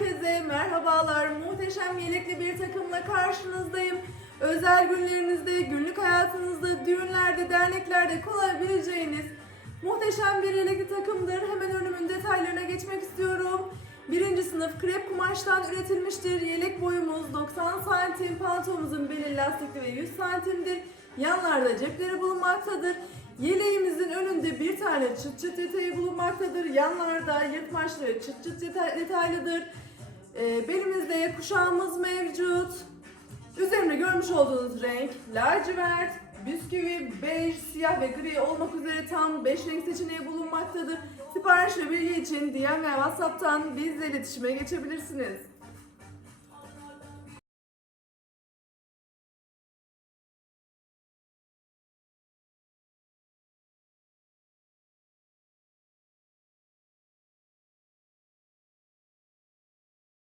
Herkese merhabalar. Muhteşem yelekli bir takımla karşınızdayım. Özel günlerinizde, günlük hayatınızda, düğünlerde, derneklerde kullanabileceğiniz muhteşem bir yelekli takımdır. Hemen önümün detaylarına geçmek istiyorum. Birinci sınıf krep kumaştan üretilmiştir. Yelek boyumuz 90 santim, pantolonumuzun beli lastikli ve 100 santimdir. Yanlarda cepleri bulunmaktadır. Yeleğimizin önünde bir tane çıt çıt detayı bulunmaktadır. Yanlarda yırtmaçlı çıt çıt deta- detaylıdır. Ee, belimizde kuşağımız mevcut. Üzerinde görmüş olduğunuz renk lacivert, bisküvi, bej, siyah ve gri olmak üzere tam 5 renk seçeneği bulunmaktadır. Sipariş ve bilgi için DM ve WhatsApp'tan bizle iletişime geçebilirsiniz.